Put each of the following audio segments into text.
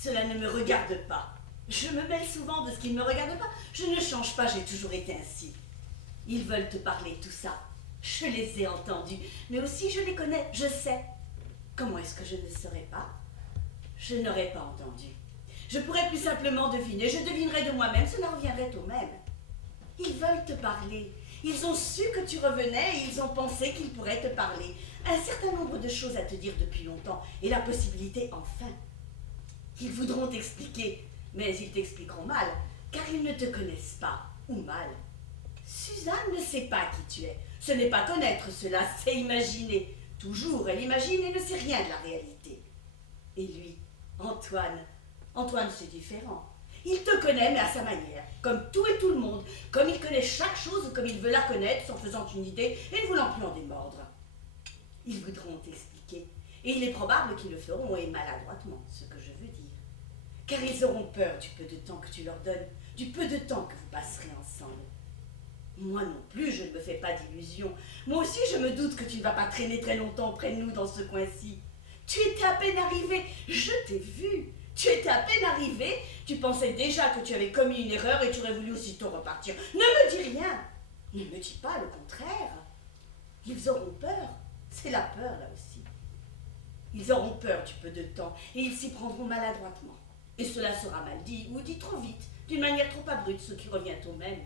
Cela ne me regarde pas. Je me mêle souvent de ce qui ne me regarde pas. Je ne change pas, j'ai toujours été ainsi. Ils veulent te parler tout ça. Je les ai entendus, mais aussi je les connais, je sais. Comment est-ce que je ne saurais pas? Je n'aurais pas entendu. Je pourrais plus simplement deviner, je devinerais de moi-même, cela reviendrait au même. Ils veulent te parler. Ils ont su que tu revenais et ils ont pensé qu'ils pourraient te parler. Un certain nombre de choses à te dire depuis longtemps et la possibilité enfin. Ils voudront t'expliquer, mais ils t'expliqueront mal, car ils ne te connaissent pas, ou mal. Suzanne ne sait pas qui tu es. Ce n'est pas connaître cela, c'est imaginer. Toujours, elle imagine et ne sait rien de la réalité. Et lui, Antoine c'est différent. Il te connaît, mais à sa manière, comme tout et tout le monde, comme il connaît chaque chose ou comme il veut la connaître, s'en faisant une idée et ne voulant plus en démordre. Ils voudront t'expliquer, et il est probable qu'ils le feront, et maladroitement, ce que je veux dire. Car ils auront peur du peu de temps que tu leur donnes, du peu de temps que vous passerez ensemble. Moi non plus, je ne me fais pas d'illusions. Moi aussi, je me doute que tu ne vas pas traîner très longtemps près de nous dans ce coin-ci. Tu étais à peine arrivé, je t'ai vu. Tu étais à peine arrivé, tu pensais déjà que tu avais commis une erreur et tu aurais voulu aussitôt repartir. Ne me dis rien. Ne me dis pas le contraire. Ils auront peur. C'est la peur, là aussi. Ils auront peur du peu de temps et ils s'y prendront maladroitement. Et cela sera mal dit ou dit trop vite, d'une manière trop abrupte, ce qui revient au même.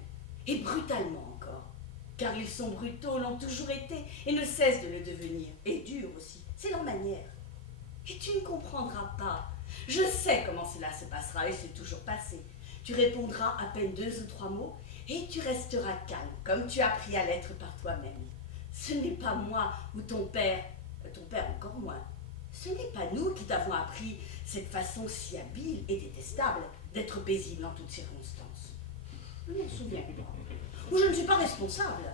Et brutalement encore. Car ils sont brutaux, l'ont toujours été et ne cessent de le devenir. Et durs aussi. C'est leur manière. Et tu ne comprendras pas. Je sais comment cela se passera et c'est toujours passé. Tu répondras à peine 2 ou 3 mots et tu resteras calme, comme tu as appris à l'être par toi-même. Ce n'est pas moi ou ton père encore moins. Ce n'est pas nous qui t'avons appris cette façon si habile et détestable d'être paisible en toutes circonstances. Je ne m'en souviens pas. Ou je ne suis pas responsable.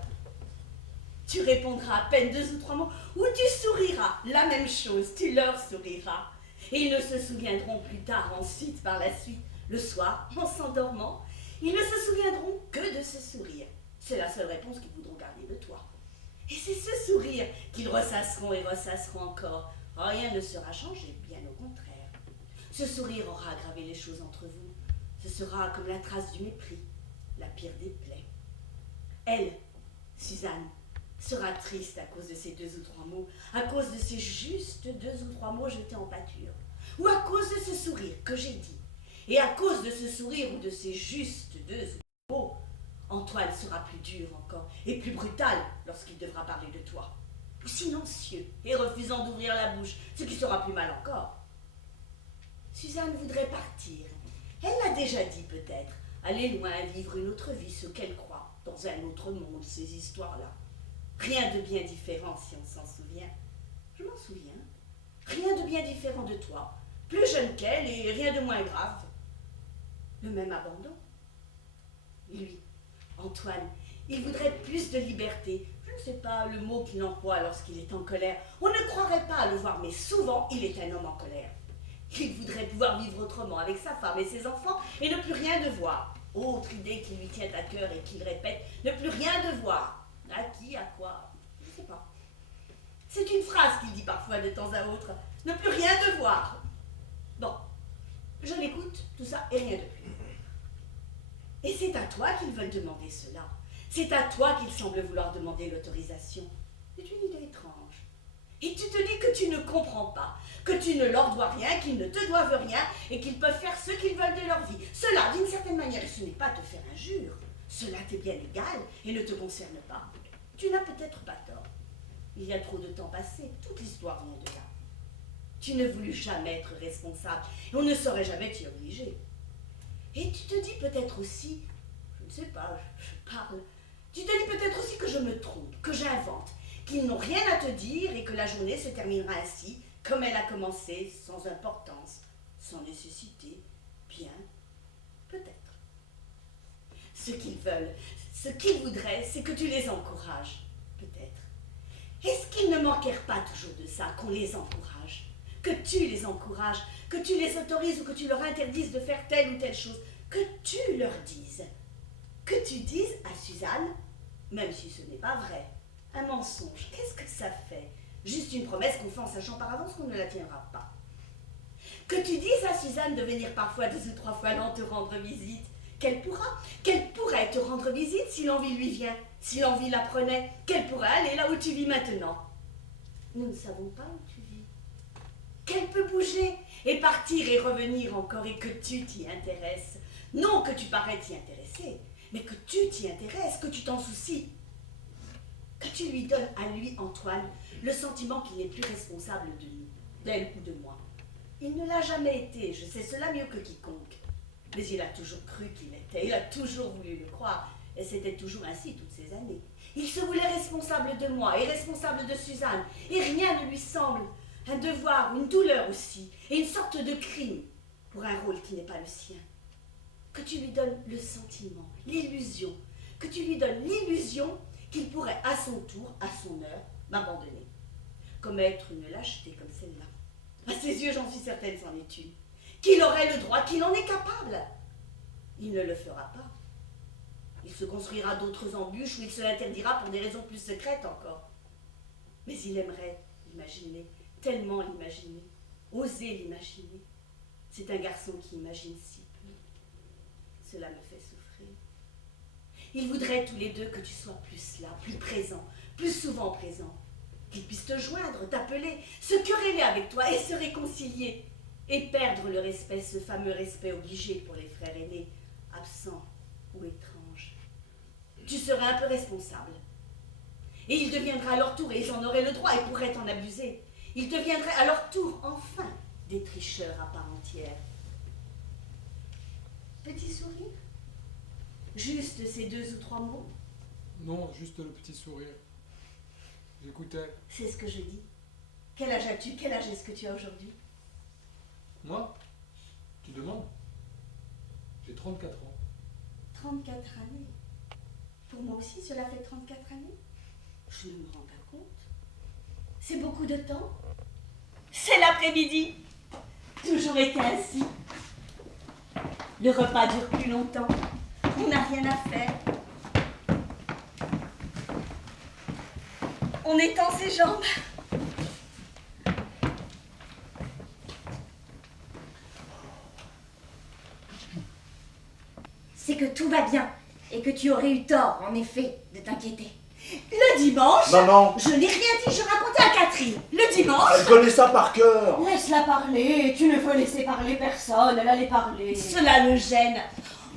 Tu répondras à peine 2 ou 3 mots, ou tu souriras, la même chose, tu leur souriras. Et ils ne se souviendront plus tard, ensuite, par la suite, le soir, en s'endormant, ils ne se souviendront que de ce sourire. C'est la seule réponse qu'ils voudront garder de toi. Et c'est ce sourire qu'ils ressasseront et ressasseront encore. Rien ne sera changé, bien au contraire. Ce sourire aura aggravé les choses entre vous. Ce sera comme la trace du mépris, la pire des plaies. Elle, Suzanne, sera triste à cause de ces 2 ou 3 mots, à cause de ces justes 2 ou 3 mots jetés en pâture, ou à cause de ce sourire que j'ai dit. Et à cause de ce sourire ou de ces justes 2 ou 3 mots, Antoine sera plus dur encore et plus brutal lorsqu'il devra parler de toi, ou silencieux et refusant d'ouvrir la bouche, ce qui sera plus mal encore. Suzanne voudrait partir. Elle l'a déjà dit peut-être, aller loin, vivre une autre vie, ce qu'elle croit, dans un autre monde, ces histoires-là. Rien de bien différent si on s'en souvient. Je m'en souviens. Rien de bien différent de toi, plus jeune qu'elle et rien de moins grave. Le même abandon. Lui, Antoine, il voudrait plus de liberté. Je ne sais pas le mot qu'il emploie lorsqu'il est en colère. On ne croirait pas à le voir, mais souvent il est un homme en colère. Il voudrait pouvoir vivre autrement avec sa femme et ses enfants et ne plus rien devoir. Autre idée qui lui tient à cœur et qu'il répète, ne plus rien devoir. À qui, à quoi? Je ne sais pas. C'est une phrase qu'il dit parfois de temps à autre. Ne plus rien devoir. Bon, je l'écoute, tout ça, et rien de plus. Et c'est à toi qu'ils veulent demander cela. C'est à toi qu'ils semblent vouloir demander l'autorisation. C'est une idée étrange. Et tu te dis que tu ne comprends pas, que tu ne leur dois rien, qu'ils ne te doivent rien, et qu'ils peuvent faire ce qu'ils veulent de leur vie. Cela, d'une certaine manière, ce n'est pas te faire injure. Cela t'est bien égal et ne te concerne pas. Tu n'as peut-être pas tort. Il y a trop de temps passé, toute l'histoire vient de là. Tu ne voulus jamais être responsable, et on ne saurait jamais t'y obliger. Et tu te dis peut-être aussi, je ne sais pas, je parle, tu te dis peut-être aussi que je me trompe, que j'invente, qu'ils n'ont rien à te dire et que la journée se terminera ainsi, comme elle a commencé, sans importance, sans nécessité, bien, peut-être. Ce qu'ils veulent, ce qu'ils voudraient, c'est que tu les encourages, peut-être. Est-ce qu'ils ne manquèrent pas toujours de ça, qu'on les encourage? Que tu les encourages, que tu les autorises ou que tu leur interdises de faire telle ou telle chose, que tu leur dises. Que tu dises à Suzanne, même si ce n'est pas vrai, un mensonge, qu'est-ce que ça fait? Juste une promesse qu'on fait en sachant par avance qu'on ne la tiendra pas. Que tu dises à Suzanne de venir parfois 2 ou 3 fois l'an te rendre visite. Qu'elle pourrait te rendre visite si l'envie lui vient, si l'envie la prenait, qu'elle pourrait aller là où tu vis maintenant. Nous ne savons pas où tu vis. Qu'elle peut bouger et partir et revenir encore et que tu t'y intéresses. Non que tu parais t'y intéresser, mais que tu t'y intéresses, que tu t'en soucies. Que tu lui donnes à lui, Antoine, le sentiment qu'il n'est plus responsable de nous, d'elle ou de moi. Il ne l'a jamais été, je sais cela mieux que quiconque. Mais il a toujours cru qu'il l'était, il a toujours voulu le croire, et c'était toujours ainsi toutes ces années. Il se voulait responsable de moi et responsable de Suzanne, et rien ne lui semble. Un devoir, une douleur aussi, et une sorte de crime pour un rôle qui n'est pas le sien. Que tu lui donnes le sentiment, l'illusion, que tu lui donnes l'illusion qu'il pourrait à son tour, à son heure, m'abandonner. Commettre une lâcheté comme celle-là. À ses yeux, j'en suis certaine, c'en est une. Qu'il aurait le droit, qu'il en est capable. Il ne le fera pas. Il se construira d'autres embûches où il se l'interdira pour des raisons plus secrètes encore. Mais il aimerait l'imaginer, tellement l'imaginer, oser l'imaginer. C'est un garçon qui imagine si peu. Cela me fait souffrir. Il voudrait tous les deux que tu sois plus là, plus présent, plus souvent présent. Qu'il puisse te joindre, t'appeler, se quereller avec toi et se réconcilier. Et perdre le respect, ce fameux respect obligé pour les frères aînés, absents ou étranges. Tu serais un peu responsable. Et il deviendra à leur tour, et j'en aurai le droit et pourrais t'en abuser. Ils deviendraient à leur tour, enfin, des tricheurs à part entière. Petit sourire? Juste ces 2 ou 3 mots? Non, juste le petit sourire. J'écoutais. C'est ce que je dis. Quel âge as-tu? Quel âge est-ce que tu as aujourd'hui? Moi? Tu demandes? J'ai 34 ans. 34 années. Pour moi aussi, cela fait 34 années. Je ne me rends pas compte. C'est beaucoup de temps. C'est l'après-midi. Toujours été ainsi. Le repas dure plus longtemps. On n'a rien à faire. On étend ses jambes. C'est que tout va bien et que tu aurais eu tort, en effet, de t'inquiéter. Le dimanche, Maman, je n'ai rien dit, je racontais à Catherine. Le dimanche, elle connaît ça par cœur. Laisse-la parler, tu ne peux laisser parler personne, elle allait parler. cela le gêne.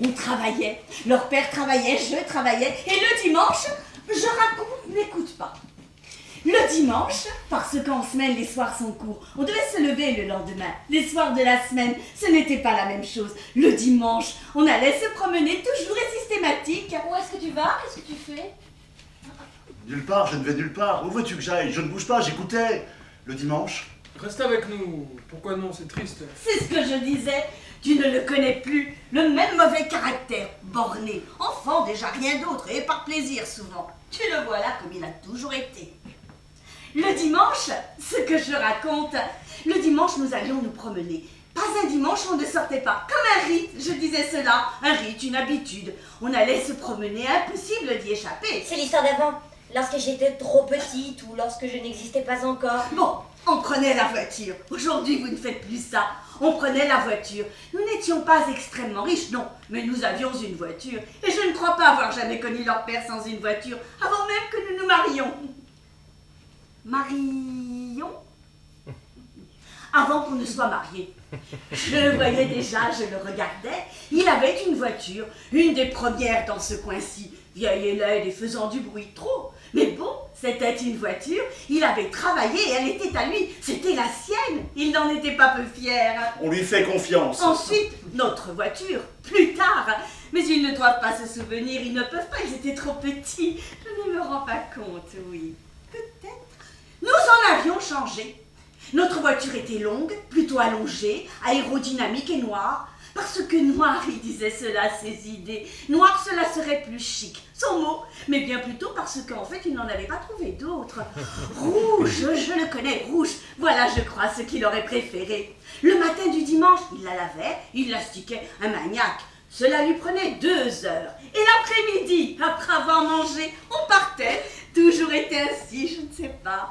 On travaillait, leur père travaillait, je travaillais, et le dimanche, je raconte, n'écoute pas. Le dimanche, parce qu'en semaine, les soirs sont courts, on devait se lever le lendemain. Les soirs de la semaine, ce n'était pas la même chose. Le dimanche, on allait se promener toujours et systématique. Où est-ce que tu vas? Qu'est-ce que tu fais? Nulle part, je ne vais nulle part. Où veux-tu que j'aille? Je ne bouge pas, j'écoutais. Le dimanche. Reste avec nous. Pourquoi non? C'est triste. C'est ce que je disais. Tu ne le connais plus. Le même mauvais caractère, borné, enfant déjà, rien d'autre, et par plaisir souvent. Tu le vois là comme il a toujours été. Le dimanche, ce que je raconte, le dimanche nous allions nous promener. Pas un dimanche on ne sortait pas, comme un rite, je disais cela, un rite, une habitude. On allait se promener, impossible d'y échapper. C'est l'histoire d'avant, lorsque j'étais trop petite ou lorsque je n'existais pas encore. Bon, on prenait la voiture. Aujourd'hui, vous ne faites plus ça. On prenait la voiture. Nous n'étions pas extrêmement riches, non, mais nous avions une voiture. Et je ne crois pas avoir jamais connu leur père sans une voiture, avant même que nous nous marions. Marions? Avant qu'on ne soit mariés. Je le voyais déjà, je le regardais. Il avait une voiture, une des premières dans ce coin-ci, vieille et laide et faisant du bruit, trop. Mais bon, c'était une voiture, il avait travaillé et elle était à lui, c'était la sienne. Il n'en était pas peu fier. On lui fait confiance. Ensuite, notre voiture, plus tard. Mais ils ne doivent pas se souvenir, ils ne peuvent pas, ils étaient trop petits. Je ne me rends pas compte, oui. Peut-être. Nous en avions changé. Notre voiture était longue, plutôt allongée, aérodynamique et noire. Parce que noir, il disait cela, ses idées. Noir, cela serait plus chic. Son mot. Mais bien plutôt parce qu'en fait, il n'en avait pas trouvé d'autre. Rouge, je le connais, rouge. Voilà, je crois, ce qu'il aurait préféré. Le matin du dimanche, il la lavait, il l'astiquait, un maniaque. Cela lui prenait 2 heures. Et l'après-midi, après avoir mangé, on partait. Toujours été ainsi, je ne sais pas.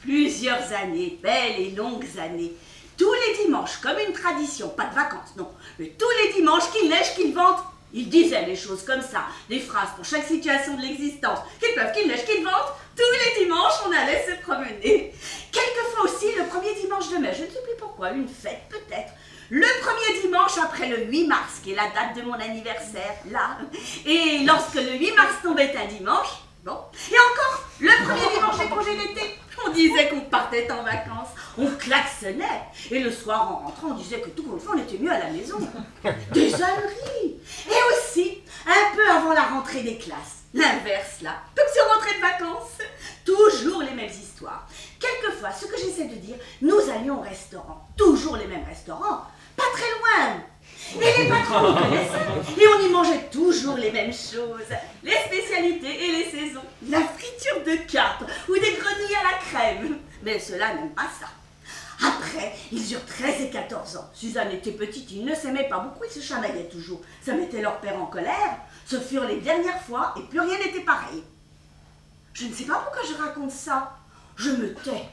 Plusieurs années, belles et longues années. tous les dimanches, comme une tradition, pas de vacances, non, mais tous les dimanches, qu'il neige, qu'il vente, il disait les choses comme ça, des phrases pour chaque situation de l'existence, qu'il pleuve, qu'il neige, qu'il vente, tous les dimanches, on allait se promener. Quelquefois aussi, le premier dimanche de mai, je ne sais plus pourquoi, une fête peut-être, le premier dimanche après le 8 mars, qui est la date de mon anniversaire, là, et lorsque le 8 mars tombait un dimanche, bon, et encore, le premier dimanche des congés d'été, on disait qu'on partait en vacances, on klaxonnait, et le soir en rentrant, on disait que tout compte fait, on était mieux à la maison. Des âneries. Et aussi, un peu avant la rentrée des classes, l'inverse là, comme si on rentrait de vacances, toujours les mêmes histoires. Quelquefois, ce que j'essaie de dire, nous allions au restaurant, toujours les mêmes restaurants, pas très loin. Et les patrons nous connaissaient, et on y mangeait toujours les mêmes choses, les spécialités et les saisons, la friture de carpe ou des grenouilles à la crème. Mais ceux-là n'aiment pas ça. Après, ils eurent 13 et 14 ans. Suzanne était petite, ils ne s'aimaient pas beaucoup, ils se chamaillaient toujours. Ça mettait leur père en colère. Ce furent les dernières fois et plus rien n'était pareil. Je ne sais pas pourquoi je raconte ça. Je me tais.